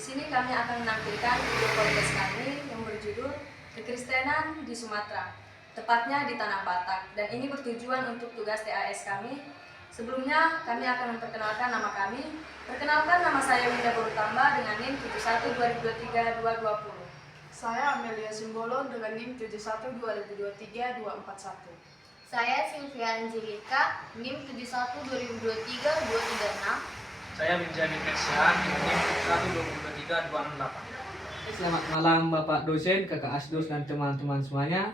Di sini kami akan menampilkan video podcast kami yang berjudul Kekristenan di Sumatera, tepatnya di Tanah Batak, dan ini bertujuan untuk tugas TAS kami. Sebelumnya kami akan memperkenalkan nama kami. Perkenalkan, nama saya Winda Borutamba dengan NIM 71 2023 220. Saya Amelia Simbolo dengan NIM 71 2023 241. Saya Sylvia Angelika, NIM 71 2023 236. Saya Benjamin Mesya, NIM 71 2023 268. Selamat malam Bapak dosen, Kakak Asdos dan teman-teman semuanya.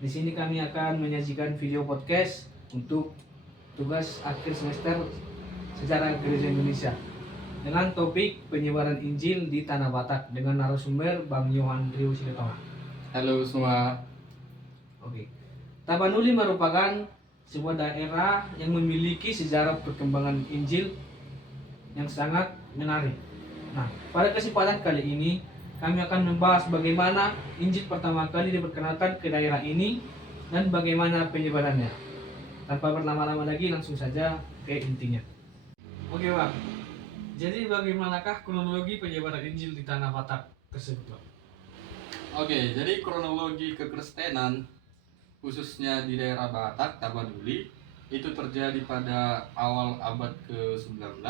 Di sini kami akan menyajikan video podcast untuk tugas akhir semester Sejarah Gereja Indonesia dengan topik penyebaran Injil di Tanah Batak dengan narasumber Bang Yohan Rio Siretonga. Halo semua. Oke. Tapanuli merupakan sebuah daerah yang memiliki sejarah perkembangan Injil yang sangat menarik. Nah, pada kesempatan kali ini kami akan membahas bagaimana Injil pertama kali diperkenalkan ke daerah ini dan bagaimana penyebarannya. Tanpa berlama-lama lagi, langsung saja ke intinya. Oke, Bang. Jadi bagaimanakah kronologi penyebaran Injil di Tanah Batak tersebut, Bang? Oke, jadi kronologi kekristenan khususnya di daerah Batak, Tapanuli itu terjadi pada awal abad ke-19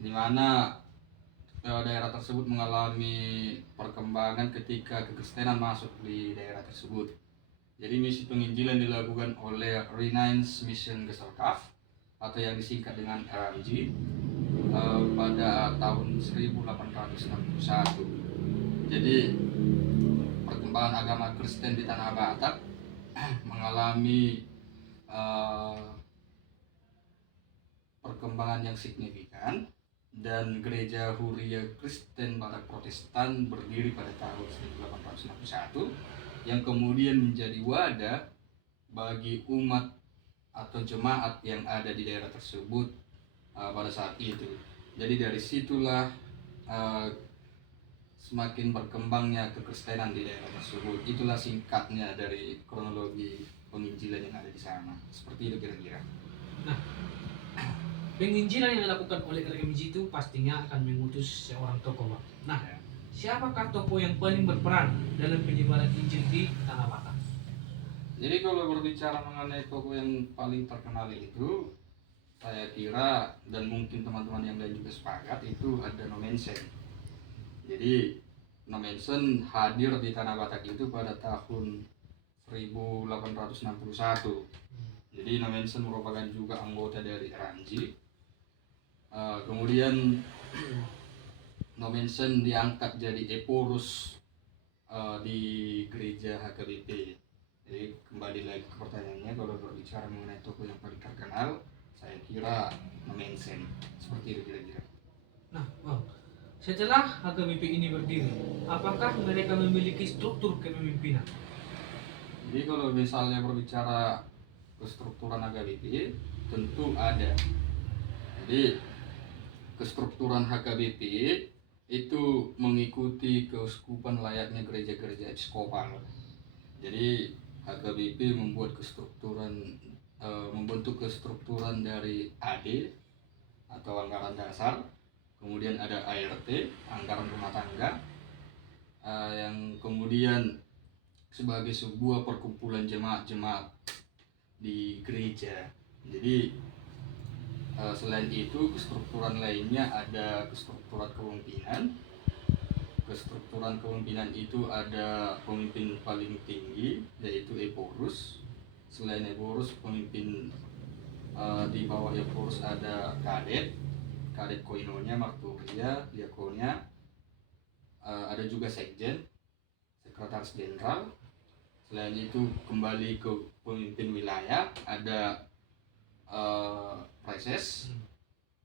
di mana daerah tersebut mengalami perkembangan ketika kekristenan masuk di daerah tersebut. Jadi misi penginjilan dilakukan oleh Renaissance Mission Gesellschaft atau yang disingkat dengan RMG pada tahun 1861. Jadi perkembangan agama Kristen di Tanah Batak mengalami perkembangan yang signifikan, dan gereja Huria Kristen Batak Protestan berdiri pada tahun 1861 yang kemudian menjadi wadah bagi umat atau jemaat yang ada di daerah tersebut pada saat itu. Jadi dari situlah semakin berkembangnya kekristenan di daerah tersebut. Itulah singkatnya dari kronologi penginjilan yang ada di sana. Seperti itu kira-kira. Nah, penginjilan yang dilakukan oleh RMG itu pastinya akan mengutus seorang tokoh, Bang. Nah, siapakah tokoh yang paling berperan dalam penyebaran Injil di Tanah Batak? Jadi kalau berbicara mengenai tokoh yang paling terkenal itu, saya kira dan mungkin teman-teman yang lain juga sepakat, itu ada Nommensen. Jadi Nommensen hadir di Tanah Batak itu pada tahun 1861. Jadi Nommensen merupakan juga anggota dari RMG. Kemudian Nommensen diangkat jadi Eporus di gereja HKBP. Jadi kembali lagi ke pertanyaannya, kalau berbicara mengenai tokoh yang paling terkenal, saya kira Nommensen. Seperti itu kira-kira. Nah, Bang, setelah HKBP ini berdiri, apakah mereka memiliki struktur kepemimpinan? Jadi kalau misalnya berbicara kestrukturan HKBP, tentu ada. Jadi kestrukturan HKBP itu mengikuti keuskupan layaknya gereja-gereja episkopal. Jadi HKBP membuat membentuk kestrukturan dari AD atau anggaran dasar, kemudian ada ART, anggaran rumah tangga, yang kemudian sebagai sebuah perkumpulan jemaat-jemaat di gereja. Jadi selain itu kestrukturan lainnya ada kestrukturan kepemimpinan. Kestrukturan kepemimpinan itu ada pemimpin paling tinggi yaitu Eporus. Selain Eporus, pemimpin di bawah Eporus ada kadet koinonia, marturia, diakonia. Ada juga sekjen, sekretaris jenderal. Selain itu kembali ke pemimpin wilayah ada preses.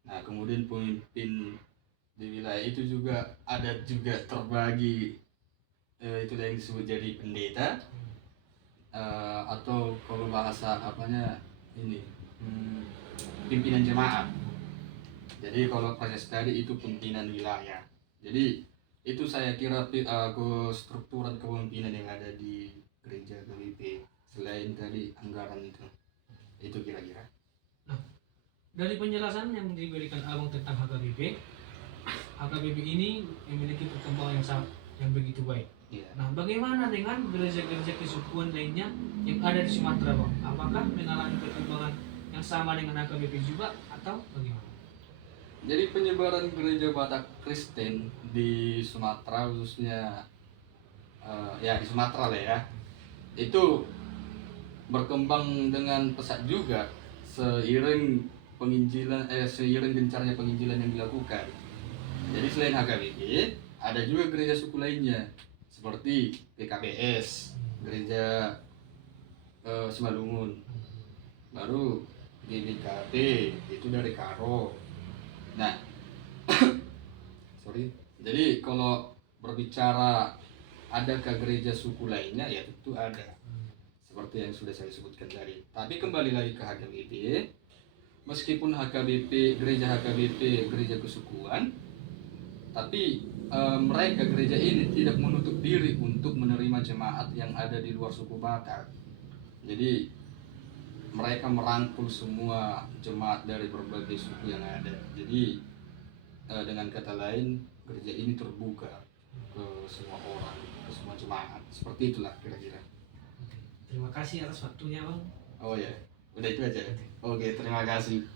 Nah, kemudian pemimpin di wilayah itu juga ada juga terbagi, itu yang disebut jadi pendeta, atau kalau bahasa apanya ini pimpinan jemaat. Jadi kalau preses tadi itu pimpinan wilayah. Jadi itu saya kira kestrukturan kepemimpinan yang ada di gereja GBP selain tadi anggaran itu kira-kira. Dari penjelasan yang diberikan Abang tentang HKBP, HKBP ini memiliki perkembangan yang begitu baik. Iya. Nah, bagaimana dengan gereja-gereja kesukuan lainnya yang ada di Sumatera, Bang? Apakah mengalami perkembangan yang sama dengan HKBP juga atau bagaimana? Jadi penyebaran gereja Batak Kristen di Sumatera khususnya ya di Sumatera lah ya, itu berkembang dengan pesat juga seiring seiring gencarnya penginjilan yang dilakukan. Jadi selain HKBP ada juga gereja suku lainnya seperti PKBS, gereja Simalungun, baru GBKB itu dari Karo. Nah, sorry. Jadi kalau berbicara adakah gereja suku lainnya, ya tentu ada. Seperti yang sudah saya sebutkan tadi. Tapi kembali lagi ke HKBP, meskipun gereja HKBP gereja kesukuan, tapi mereka gereja ini tidak menutup diri untuk menerima jemaat yang ada di luar suku Batak. Jadi mereka merangkul semua jemaat dari berbagai suku yang ada. Jadi dengan kata lain, gereja ini terbuka ke semua orang, ke semua jemaat. Seperti itulah kira-kira. Terima kasih atas waktunya, Bang. Oh ya, udah itu aja. Oke, terima kasih.